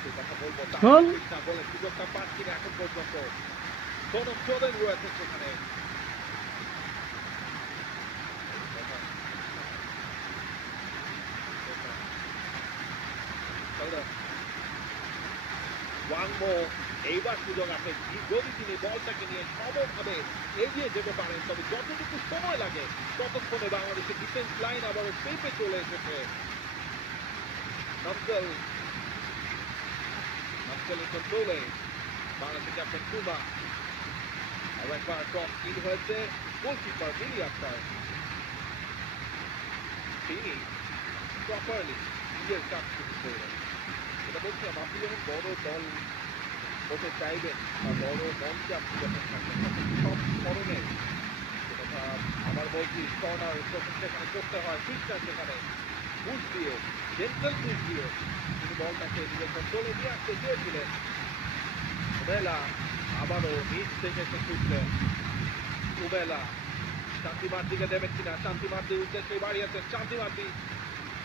সে কথা বলবো তা গোল ঠিক না বলে সুযোগটা পাচ্ছি না এখন পর্যন্ত কোনো চোরেন রয়েছে সেখানে ওয়াংমো এইবার সুযোগ আছে যদি তিনি বলটাকে নিয়ে সমভাবে এগিয়ে যেতে পারেন তবে যতটুকু সময় লাগে ততক্ষণে বাংলাদেশের ডিফেন্স লাইন আবারও পেপে চলে এসেছে নকল নকলের কন্ট্রোলে বাংলাদেশের ক্যাপ্টেন কুমা আর একবার ক্রস ইন হয়েছে গোলকিপার মিলি আক্তার তিনি প্রপারলি নিজের কাজ শুরু করলেন এটা বলছিলাম আপনি যখন বড় দল হতে চাইবেন বা বড় মঞ্চে আপনি যখন থাকবেন তখন সব ধরনের কথা আবার বলছি কর্নার সেখানে করতে হয় ফিক্সার সেখানে পুশ দিয়ে জেন্টাল পুশ দিয়ে তিনি বলটাকে নিজের কন্ট্রোলে নিয়ে আসতে চেয়েছিলেন উবেলা আবারও নিচ থেকে এসে ছুটলেন উবেলা শান্তি মার্দিকে দেবেন কিনা শান্তি মার্দির উদ্দেশ্যে বাড়িয়েছেন শান্তি মার্দি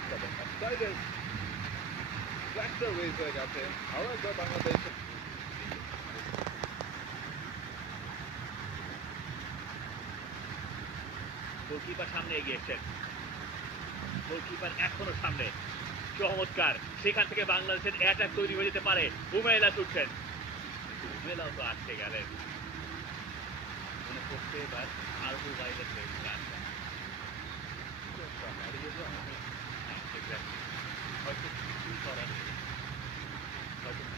তবে অফসাইডের ফ্ল্যাগটা রেজ হয়ে গেছে আরও একবার বাংলাদেশ গোলকিপার সামনে এগিয়েছেন গোলকিপার এখনো সামনে চমৎকার সেখান থেকে বাংলাদেশের অ্যাটাক তৈরি হয়ে যেতে পারে উমাইলা ছুটছেন উমাইলাও তো আটকে গেলেন মনে করছে এবার আর উমাইলা হয়তো কিছুই করার নেই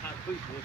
হয়তো